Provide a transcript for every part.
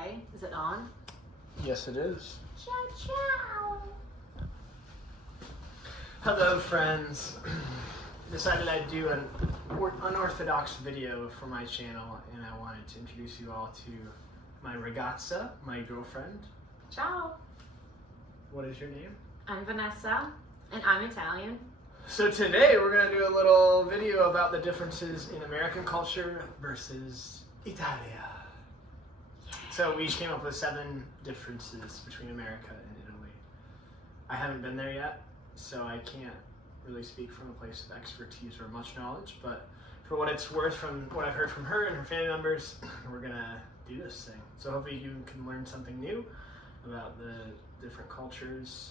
Okay, is it on? Yes, it is. Ciao, ciao. Hello, friends. Decided I'd do an unorthodox video for my channel, and I wanted to introduce you all to my ragazza, my girlfriend. Ciao. What is your name? I'm Vanessa, and I'm Italian. So today we're going to do a little video about the differences in American culture versus Italia. So we each came up with 7 differences between America and Italy. I haven't been there yet, so I can't really speak from a place of expertise or much knowledge, but for what it's worth from what I've heard from her and her family members, we're going to do this thing. So hopefully you can learn something new about the different cultures.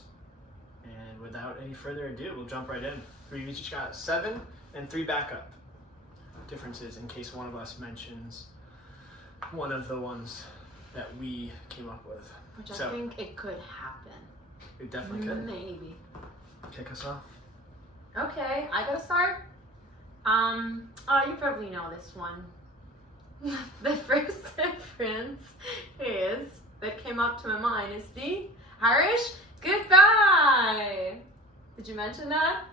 And without any further ado, we'll jump right in. We've each got 7 and 3 backup differences in case one of us mentions one of the ones that we came up with. Which I think it could happen. It definitely could. Maybe. Kick us off. Okay, I gotta start. Oh, you probably know this one. The first difference that came up to my mind is the Irish goodbye. Did you mention that?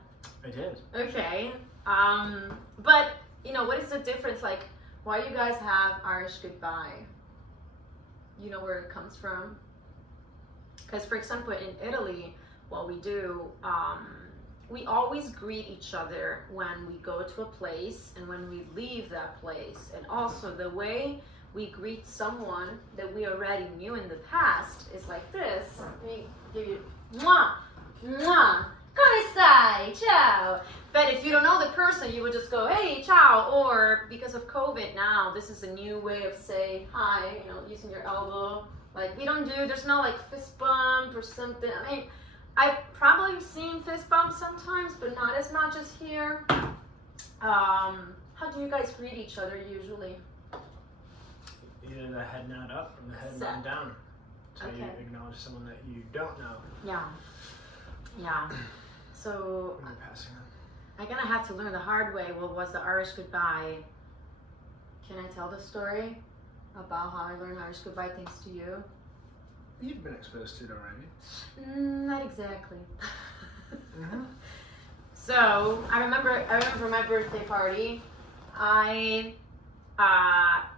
I did. Okay. But you know, what is the difference? Like, why you guys have Irish goodbye? You know where it comes from? Because, for example, in Italy, what we do, we always greet each other when we go to a place and when we leave that place. And also the way we greet someone that we already knew in the past is like this. We give you mwah, mwah, come stai, ciao. But if you don't know the person, you would just go, hey, ciao. Or because of COVID now, this is a new way of saying hi, you know, using your elbow. Like there's no like fist bump or something. I mean, I've probably seen fist bumps sometimes, but not as much as here. How do you guys greet each other usually? Either the head nod up or the head nod down. So you acknowledge someone that you don't know. Yeah. Yeah. So When you're passing them. I'm gonna have to learn the hard way what was the Irish goodbye. Can I tell the story about how I learned Irish goodbye thanks to you? You've been exposed to it already. Not exactly. So I remember my birthday party.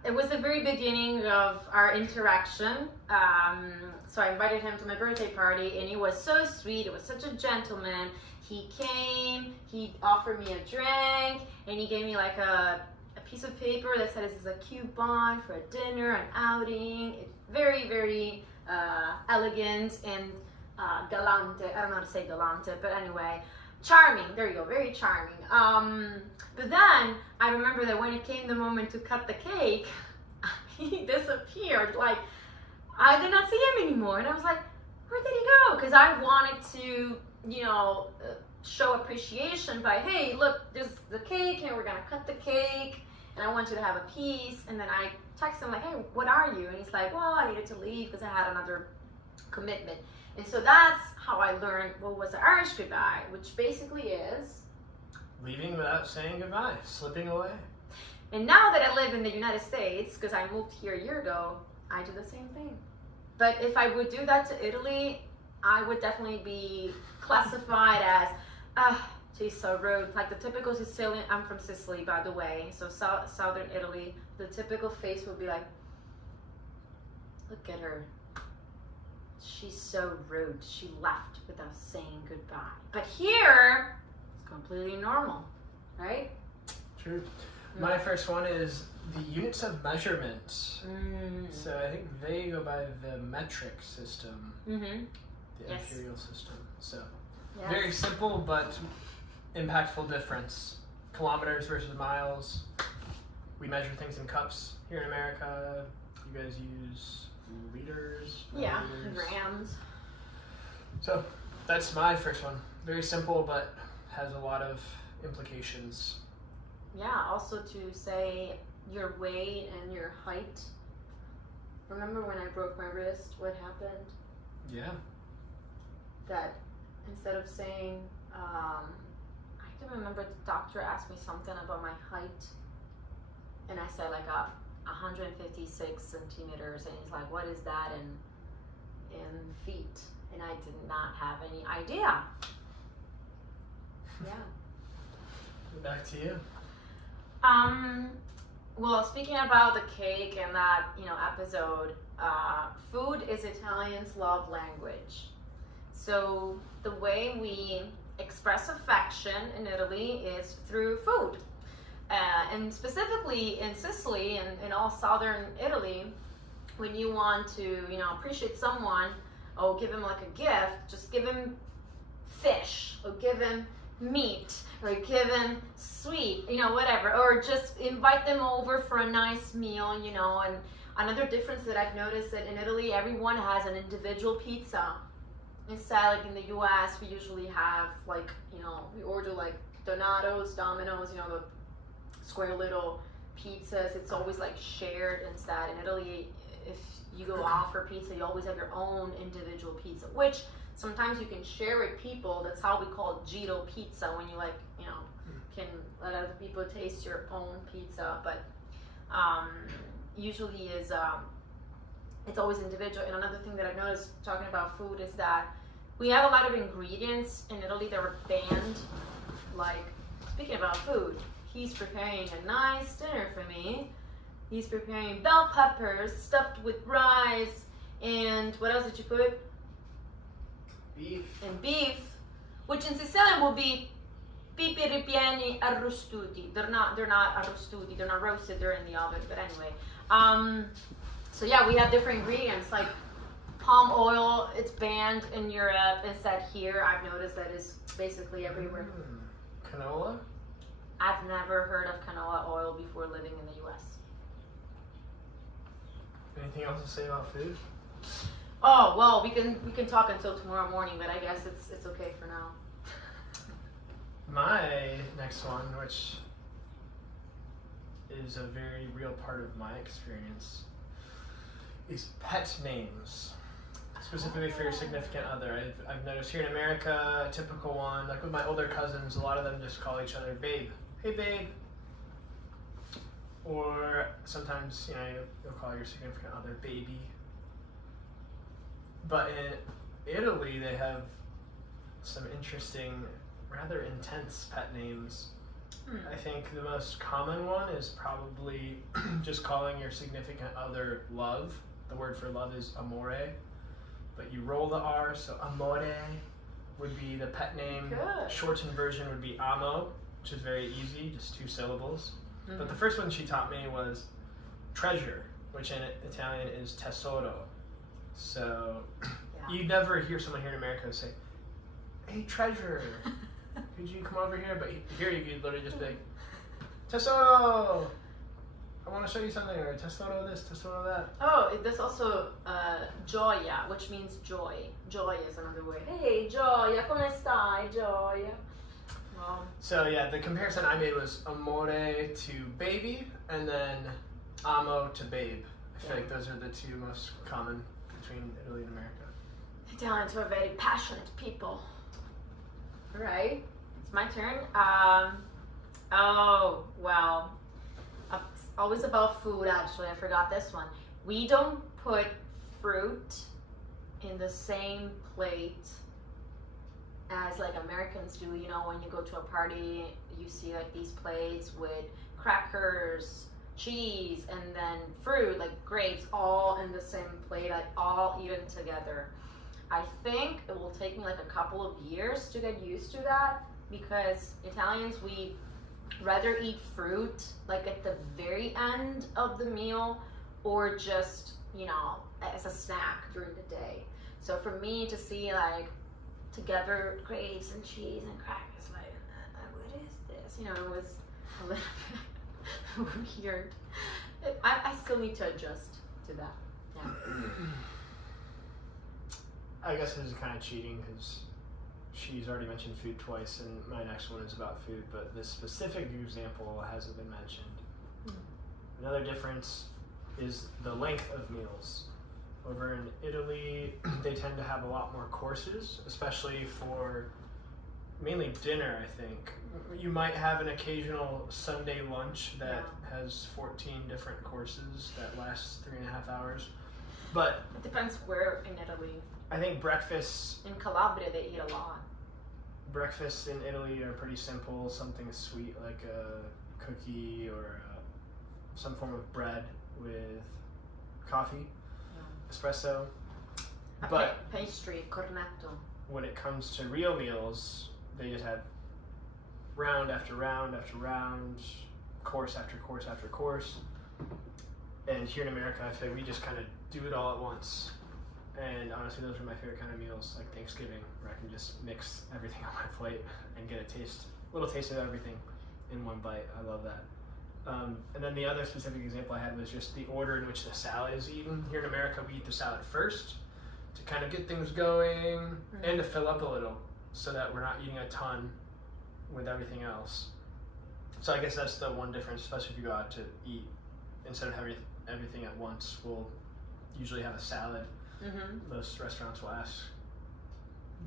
It was the very beginning of our interaction. So I invited him to my birthday party, and he was so sweet. It was such a gentleman. He came, he offered me a drink, and he gave me like a piece of paper that said this is a coupon for a dinner, an outing. It's very, very elegant and galante. I don't know how to say galante, but anyway, charming. There you go, very charming. But then I remember that when it came the moment to cut the cake, he disappeared. Like, I did not see him anymore, and I was like, where did he go? Because I wanted to, you know, show appreciation by, hey, look, there's the cake, and we're gonna cut the cake, and I want you to have a piece. And then I texted him like, hey, what are you? And he's like, well, I needed to leave because I had another commitment. And so that's how I learned what was the Irish goodbye, which basically is leaving without saying goodbye, slipping away. And now that I live in the United States, because I moved here a year ago, I do the same thing. But if I would do that to Italy, I would definitely be classified as, she's so rude. Like the typical Sicilian, I'm from Sicily, by the way, so southern Italy, the typical face would be like, look at her. She's so rude. She left without saying goodbye. But here, it's completely normal, right? True. My first one is the units of measurement. So I think they go by the metric system, the imperial system. So very simple but impactful difference. Kilometers versus miles. We measure things in cups here in America. You guys use liters. Yeah, milliliters. grams. So that's my first one. Very simple but has a lot of implications. Yeah, also to say your weight and your height. Remember when I broke my wrist, what happened? Yeah. That instead of saying, I can remember the doctor asked me something about my height. And I said like 156 centimeters, and he's like, what is that in feet? And I did not have any idea. Yeah. Back to you. Well, speaking about the cake and that, episode, food is Italians' love language. So the way we express affection in Italy is through food. And specifically in Sicily and in all southern Italy, when you want to, appreciate someone or give him like a gift, just give him fish or give him meat or give him sweet, whatever, or just invite them over for a nice meal, and another difference that I've noticed that in Italy, everyone has an individual pizza. Instead, like in the US, we usually have we order like Donato's, Domino's, the square little pizzas. It's always like shared instead. In Italy, if you go out for pizza, you always have your own individual pizza, which sometimes you can share with people. That's how we call it Giro pizza, when you can let other people taste your own pizza. But usually it's always individual. And another thing that I've noticed talking about food is that we have a lot of ingredients in Italy that were banned. Like, speaking about food, he's preparing a nice dinner for me. He's preparing bell peppers stuffed with rice, and what else did you put? Beef. And beef, which in Sicilian will be pipi ripieni arrostuti. They're not arrostuti. They're not roasted. They're in the oven. But anyway, so yeah, we have different ingredients like palm oil. It's banned in Europe. Instead, here I've noticed that is basically everywhere. Canola. I've never heard of canola oil before living in the U.S. Anything else to say about food? Oh well, we can talk until tomorrow morning, but I guess it's okay for now. My next one, which is a very real part of my experience, is pet names. Specifically for your significant other. I've noticed here in America, a typical one, like with my older cousins, a lot of them just call each other babe. Hey babe. Or sometimes, you'll call your significant other baby. But in Italy, they have some interesting, rather intense pet names. I think the most common one is probably just calling your significant other love. The word for love is amore, but you roll the R, so amore would be the pet name. Good. Shortened version would be amo, which is very easy, just 2 syllables. But the first one she taught me was treasure, which in Italian is tesoro. So you never hear someone here in America say, hey treasure, could you come over here? But here you could literally just be like, tesoro, I want to show you something, or tesoro this, tesoro that. Oh, there's also gioia, which means joy. Joy is another word. Hey, gioia, come stai, gioia? Well, so yeah, the comparison I made was amore to baby, and then amo to babe. I feel like those are the 2 most common between Italy and America. Italians are very passionate people. All right, it's my turn. Oh, well, always about food, actually. I forgot this one. We don't put fruit in the same plate as like Americans do. When you go to a party, you see like these plates with crackers, cheese, and then fruit, like grapes, all in the same plate, like all eaten together. I think it will take me like a couple of years to get used to that, because Italians, we rather eat fruit like at the very end of the meal, or just as a snack during the day. So for me to see like together grapes and cheese and crackers, like what is this? It was a little bit weird. I still need to adjust to that. Yeah. I guess this is kind of cheating because she's already mentioned food twice, and my next one is about food, but this specific example hasn't been mentioned. Another difference is the length of meals. Over in Italy, they tend to have a lot more courses, especially for mainly dinner, I think. You might have an occasional Sunday lunch that has 14 different courses that last 3.5 hours. But it depends where in Italy. I think breakfasts in Calabria they eat a lot. Breakfasts in Italy are pretty simple. Something sweet like a cookie or some form of bread with coffee, espresso. But pastry, cornetto. When it comes to real meals, they just have round after round after round, course after course after course. And here in America, I feel we just kind of do it all at once. And honestly, those are my favorite kind of meals, like Thanksgiving, where I can just mix everything on my plate and get a little taste of everything in one bite. I love that. And then the other specific example I had was just the order in which the salad is eaten. Here in America, we eat the salad first to kind of get things going and to fill up a little so that we're not eating a ton with everything else. So I guess that's the one difference, especially if you go out to eat. Instead of having everything at once, we'll usually have a salad. Most restaurants will ask,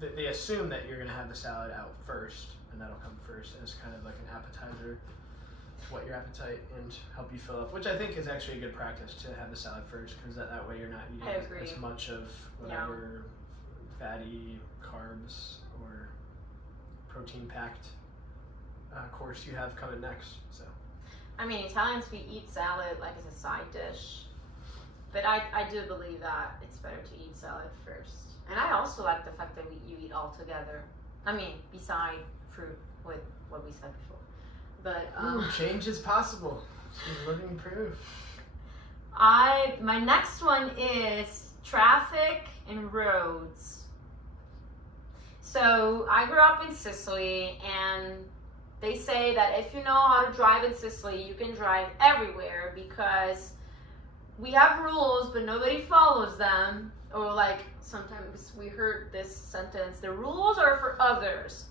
they assume that you're going to have the salad out first, and that'll come first as kind of like an appetizer, whet your appetite and help you fill up, which I think is actually a good practice to have the salad first, because that way you're not eating as much of whatever fatty carbs or protein packed course you have coming next. So I mean, Italians, we eat salad like as a side dish, but I do believe that it's better to eat salad first. And I also like the fact that you eat all together. I mean, beside fruit, with what we said before. But change is possible. She's living proof. My next one is traffic and roads. So I grew up in Sicily, and they say that if you know how to drive in Sicily, you can drive everywhere, because we have rules, but nobody follows them. Or like sometimes we heard this sentence, the rules are for others.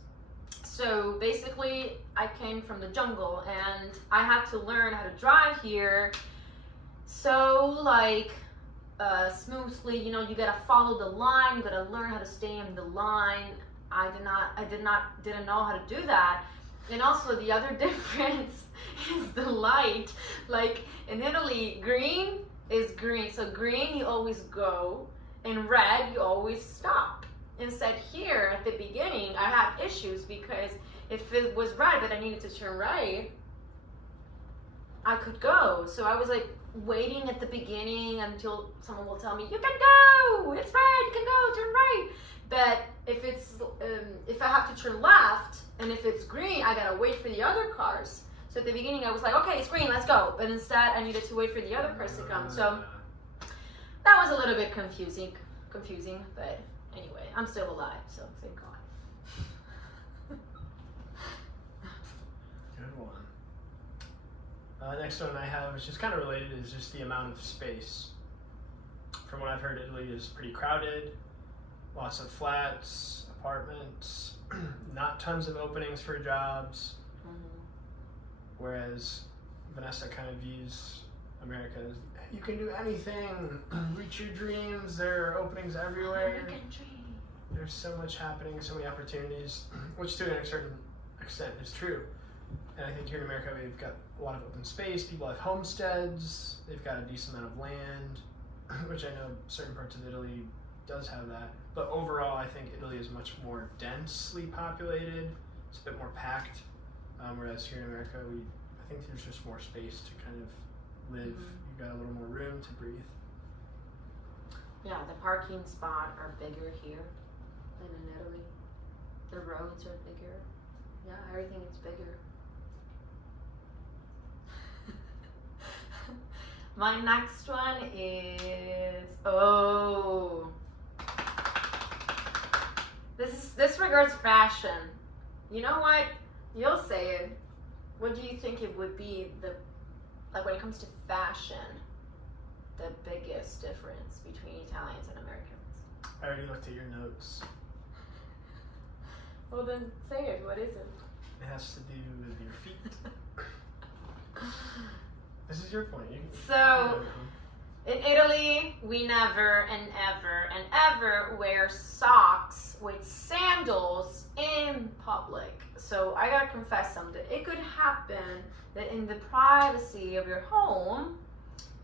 So basically, I came from the jungle, and I had to learn how to drive here. So like smoothly, you gotta follow the line, you gotta learn how to stay in the line. I didn't know how to do that. And also the other difference is the light. Like in Italy, green is green. So green, you always go, and red, you always stop. Instead here, at the beginning, I had issues, because if it was red but I needed to turn right, I could go. So I was like waiting at the beginning until someone will tell me, you can go, it's red, you can go, turn right. But if I have to turn left, and if it's green, I gotta wait for the other cars. So at the beginning, I was like, okay, it's green, let's go. But instead, I needed to wait for the other cars to come. So that was a little bit confusing. But anyway, I'm still alive, so thank God. Good one. Next one I have, which is kind of related, is just the amount of space. From what I've heard, Italy is pretty crowded. Lots of flats, apartments, not tons of openings for jobs. Whereas Vanessa kind of views America as, you can do anything, reach your dreams, there are openings everywhere. There's so much happening, so many opportunities, which to a certain extent is true. And I think here in America we've got a lot of open space, people have homesteads, they've got a decent amount of land, which I know certain parts of Italy does have that. But overall, I think Italy is much more densely populated. It's a bit more packed. Whereas here in America, I think there's just more space to kind of live. You've got a little more room to breathe. Yeah, the parking spots are bigger here than in Italy. The roads are bigger. Yeah, everything is bigger. My next one is this regards fashion. You know what? You'll say it. What do you think it would be when it comes to fashion, the biggest difference between Italians and Americans? I already looked at your notes. Well then, say it. What is it? It has to do with your feet. This is your point. In Italy, we never and ever wear socks with sandals in public. So I gotta confess something. It could happen that in the privacy of your home,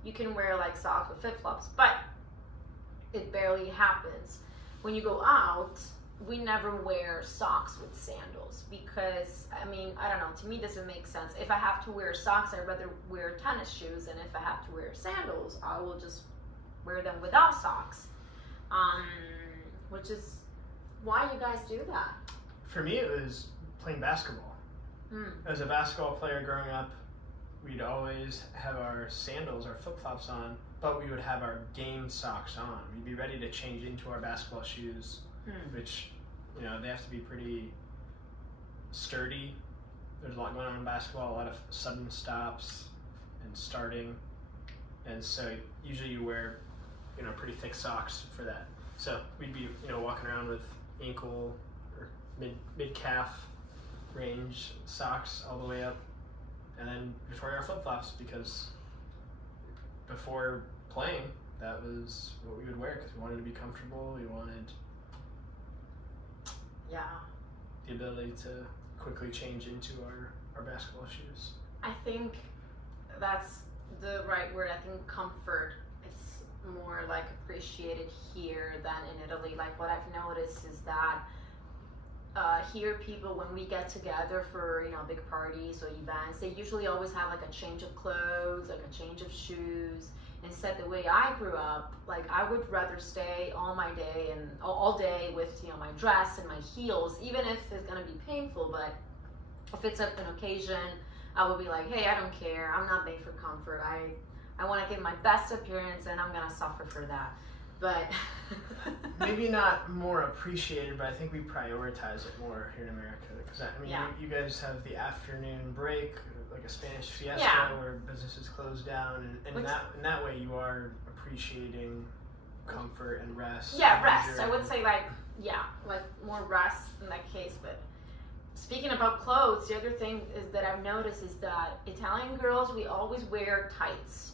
you can wear like socks with flip-flops, but it barely happens. When you go out, we never wear socks with sandals because, I mean, I don't know, to me it doesn't make sense. If I have to wear socks, I'd rather wear tennis shoes, and if I have to wear sandals, I will just wear them without socks. Which is why you guys do that. For me, it was playing basketball. As a basketball player growing up, we'd always have our sandals, our flip-flops on, but we would have our game socks on. We'd be ready to change into our basketball shoes, which, you know, they have to be pretty sturdy. There's a lot going on in basketball, a lot of sudden stops and starting. And so usually you wear, you know, pretty thick socks for that. So we'd be, you know, walking around with ankle or mid-calf range socks all the way up, and then just wear our flip-flops because before playing, that was what we would wear because we wanted to be comfortable. We wanted the ability to quickly change into our basketball shoes. I think that's the right word. I think comfort is more like appreciated here than in Italy. Like what I've noticed is that here people, when we get together for, you know, big parties or events, they usually always have like a change of clothes, like a change of shoes. Instead, the way I grew up, like I would rather stay all my day and all day with, you know, my dress and my heels, even if it's gonna be painful. But if it's an occasion, I would be like, hey, I don't care. I'm not made for comfort. I want to give my best appearance, and I'm gonna suffer for that. But maybe not more appreciated, but I think we prioritize it more here in America. Because I mean, you guys have the afternoon break, like a Spanish fiesta, where businesses close down, and in that way you are appreciating comfort and rest. Yeah, rest. I would say like more rest in that case. But speaking about clothes, the other thing is that I've noticed is that Italian girls, we always wear tights.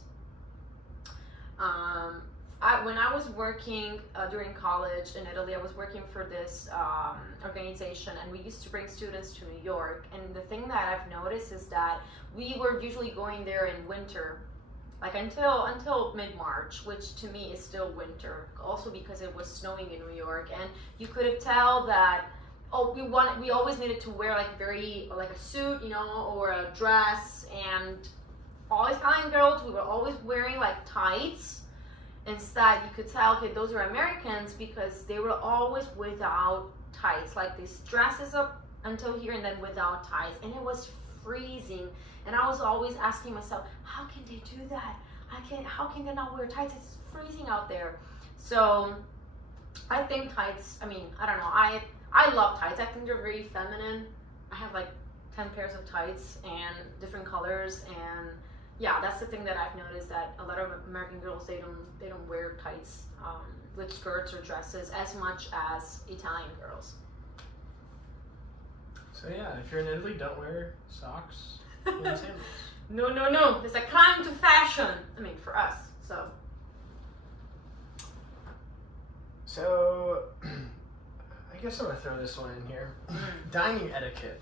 When I was working during college in Italy, I was working for this organization, and we used to bring students to New York. And the thing that I've noticed is that we were usually going there in winter, like until mid-March, which to me is still winter. Also because it was snowing in New York, and you could have tell that we always needed to wear like a suit, you know, or a dress. And all Italian girls, we were always wearing like tights. Instead, you could tell, okay, those are Americans because they were always without tights, like these dresses up until here and then without tights, and it was freezing. And I was always asking myself, how can they do that? How can they not wear tights? It's freezing out there. So I think tights, I mean, I don't know, I love tights. I think they're very feminine. I have like 10 pairs of tights and different colors, and yeah, that's the thing that I've noticed, that a lot of American girls, they don't wear tights with skirts or dresses as much as Italian girls. So yeah, if you're in Italy, don't wear socks and sandals. No. It's a climb to fashion. I mean, for us. So I guess I'm gonna throw this one in here. Dining etiquette.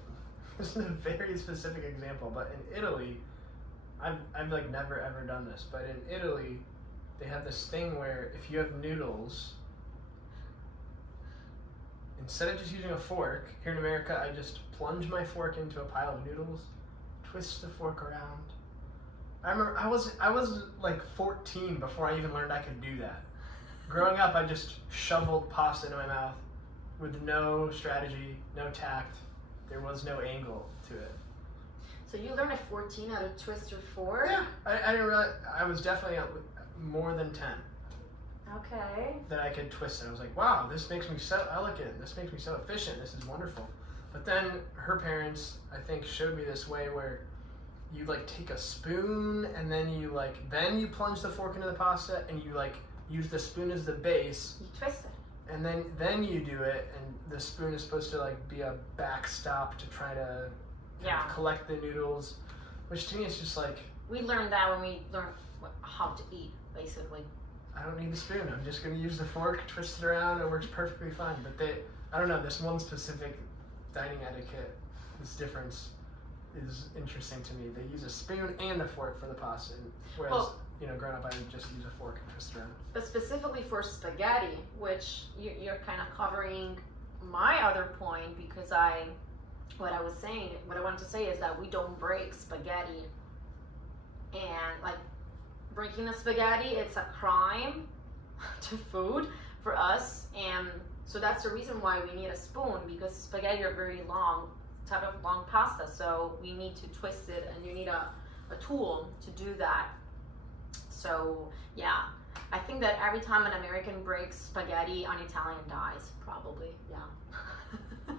This is a very specific example, but in Italy, I've like never ever done this, but in Italy, they have this thing where if you have noodles, instead of just using a fork, here in America, I just plunge my fork into a pile of noodles, twist the fork around. I remember I was like 14 before I even learned I could do that. Growing up, I just shoveled pasta into my mouth with no strategy, no tact. There was no angle to it. So you learned at 14 how to twist your fork? Yeah, I didn't realize, I was definitely more than 10. Okay. That I could twist it. I was like, wow, this makes me so elegant. This makes me so efficient. This is wonderful. But then her parents, I think, showed me this way where you like take a spoon and then you plunge the fork into the pasta and you like use the spoon as the base. You twist it. And then you do it, and the spoon is supposed to like be a backstop to try to collect the noodles, which to me is just like... We learned that when we learned how to eat, basically. I don't need a spoon. I'm just going to use the fork, twist it around, it works perfectly fine. But I don't know, this one specific dining etiquette, this difference is interesting to me. They use a spoon and a fork for the pasta, whereas, growing up, I would just use a fork and twist it around. But specifically for spaghetti, which you're kind of covering my other point, because what I wanted to say is that we don't break spaghetti. And like breaking the spaghetti, it's a crime to food for us. And so that's the reason why we need a spoon, because spaghetti are very long, type of long pasta. So we need to twist it, and you need a tool to do that. So yeah, I think that every time an American breaks spaghetti, an Italian dies, probably, yeah.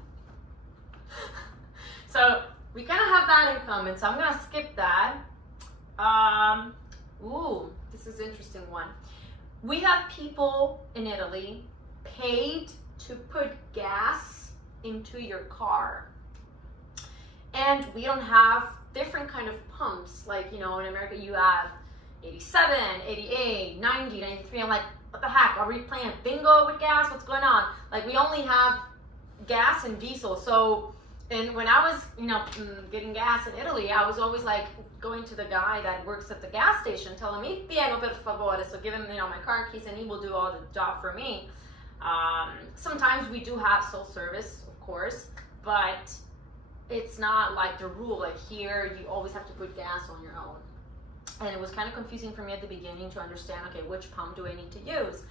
So we kind of have that in common, so I'm gonna skip that. This is an interesting one. We have people in Italy paid to put gas into your car. And we don't have different kind of pumps. Like, in America you have 87, 88, 90, 93. I'm like, what the heck? Are we playing bingo with gas? What's going on? Like, we only have gas and diesel. So, and when I was, getting gas in Italy, I was always like going to the guy that works at the gas station, telling me, pieno per favore. So give him, my car keys, and he will do all the job for me. Sometimes we do have self-service, of course, but it's not like the rule. Like here, you always have to put gas on your own. And it was kind of confusing for me at the beginning to understand, okay, which pump do I need to use?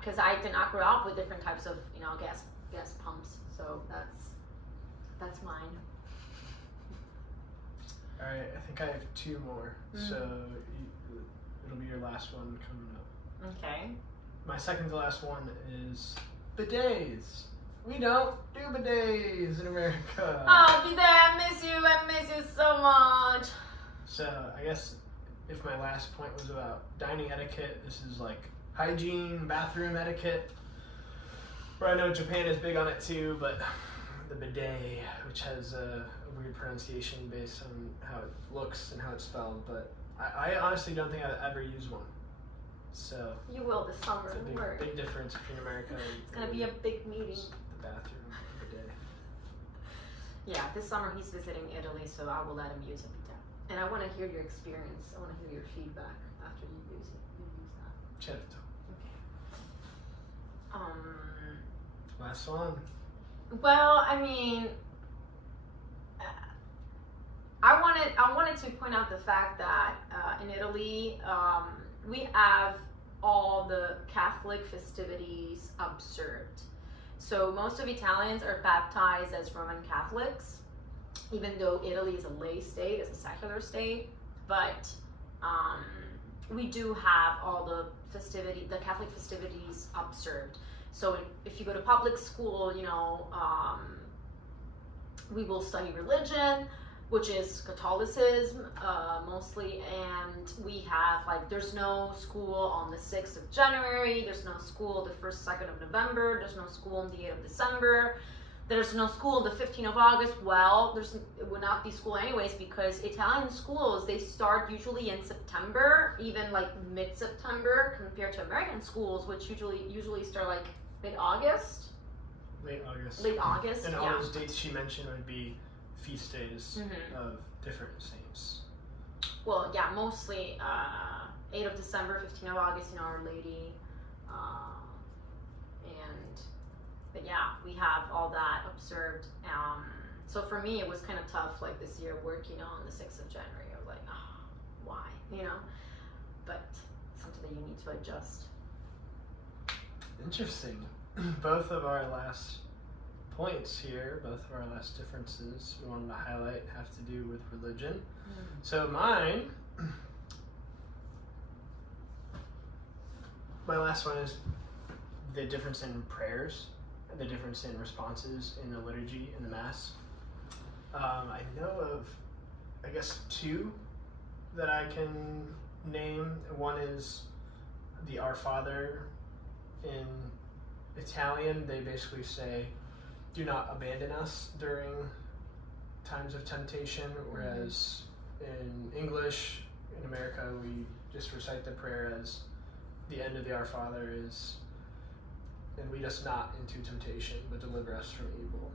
Because I did not grow up with different types of, gas pumps. So that's mine. All right, I think I have two more. So it'll be your last one coming up. Okay. My second to last one is bidets. We don't do bidets in America. Oh, bidet, I miss you so much. So I guess if my last point was about dining etiquette, this is like hygiene, bathroom etiquette. Where I know Japan is big on it too, but the bidet, which has a weird pronunciation based on how it looks and how it's spelled, but I honestly don't think I've ever used one. So you will this summer. it's a big difference between America and it's gonna be a big meeting. The bathroom bidet. Yeah, this summer he's visiting Italy, so I will let him use a bidet. And I want to hear your experience. I want to hear your feedback after you use it. You use that. Certo. Okay. Last one. Well, I mean, I wanted to point out the fact that in Italy, we have all the Catholic festivities observed. So most of Italians are baptized as Roman Catholics, even though Italy is a lay state, it's a secular state. But we do have all the Catholic festivities observed. So if you go to public school, we will study religion, which is Catholicism mostly, and we have there's no school on the 6th of January, there's no school the 1st, 2nd of November, there's no school on the 8th of December, there's no school the 15th of August. Well, it would not be school anyways, because Italian schools, they start usually in September, even mid-September, compared to American schools, which usually start mid-August. Late August. And all those dates she mentioned would be feast days of different saints. Well, yeah, mostly 8th of December, 15th of August, Our Lady, but yeah, we have all that observed. So for me, it was kind of tough, this year working on the 6th of January. I was like, why, But something that you need to adjust. Interesting. Both of our last points here, both of our last differences we wanted to highlight have to do with religion. So mine, my last one is the difference in prayers, the difference in responses in the liturgy in the Mass. I know of, I guess, two that I can name. One is the Our Father in Italian. They basically say, do not abandon us during times of temptation, whereas in English, in America, we just recite the prayer as the end of the Our Father is, and lead us not into temptation, but deliver us from evil.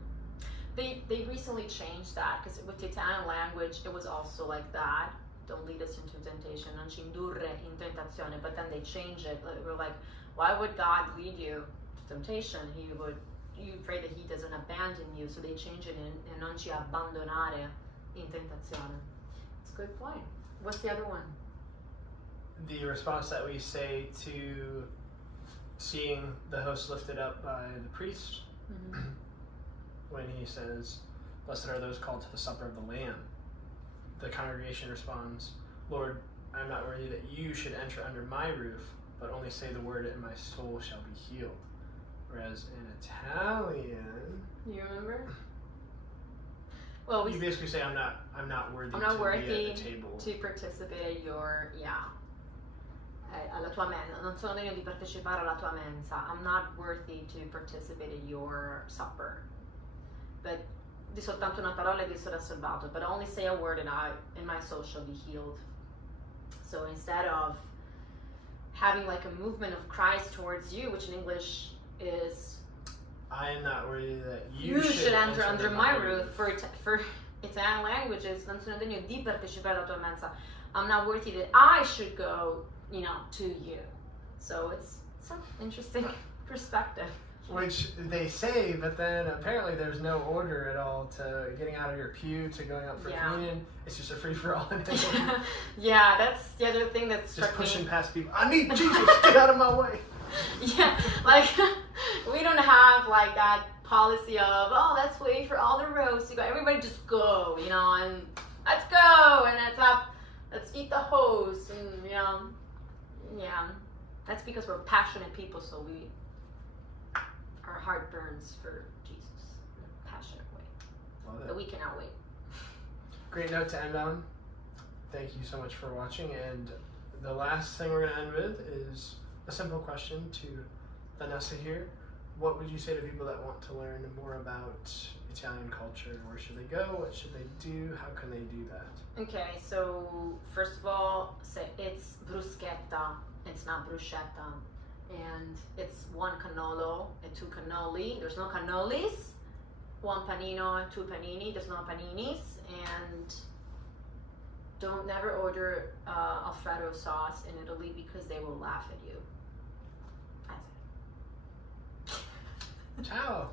They recently changed that, because with the Italian language, it was also like that. Don't lead us into temptation, non ci indurre in tentazione. But then they changed it. We're like, why would God lead you to temptation? You pray that He doesn't abandon you. So they changed it in non ci abbandonare in tentazione. It's a good point. What's the other one? The response that we say to seeing the host lifted up by the priest, when he says, "Blessed are those called to the supper of the Lamb," the congregation responds, "Lord, I am not worthy that you should enter under my roof, but only say the word and my soul shall be healed." Whereas in Italian, you remember? Well, you basically say, I'm not worthy I'm not to worthy be at the table. to participate at your, alla tua mensa. Non sono degno di partecipare alla tua mensa. I'm not worthy to participate in your supper. But di soltanto una parola e di sarà salvato. But only say a word and my soul shall be healed. So instead of having like a movement of Christ towards you, which in English is, I am not worthy that you should enter under my roof. For Italian languages, non sono degno di partecipare alla tua mensa. I'm not worthy that I should go, to you. So it's an interesting perspective. Which they say, but then apparently there's no order at all to getting out of your pew to going up for communion. It's just a free for all. Yeah, that's the other thing that's just pushing past people. I need Jesus, get out of my way. Yeah, like we don't have like that policy of, let's wait for all the rows to go. Everybody just go, and let's go, and let's eat the host, and yeah. That's because we're passionate people, so our heart burns for Jesus in a passionate way. Love it. But we cannot wait. Great note to end on. Thank you so much for watching. And the last thing we're going to end with is a simple question to Vanessa here. What would you say to people that want to learn more about Italian culture? Where should they go? What should they do? How can they do that? Okay, so first of all, it's bruschetta. It's not bruschetta. And it's one cannolo and two cannoli. There's no cannolis. One panino and two panini. There's no paninis. And don't never order Alfredo sauce in Italy because they will laugh at you. That's it. Ciao.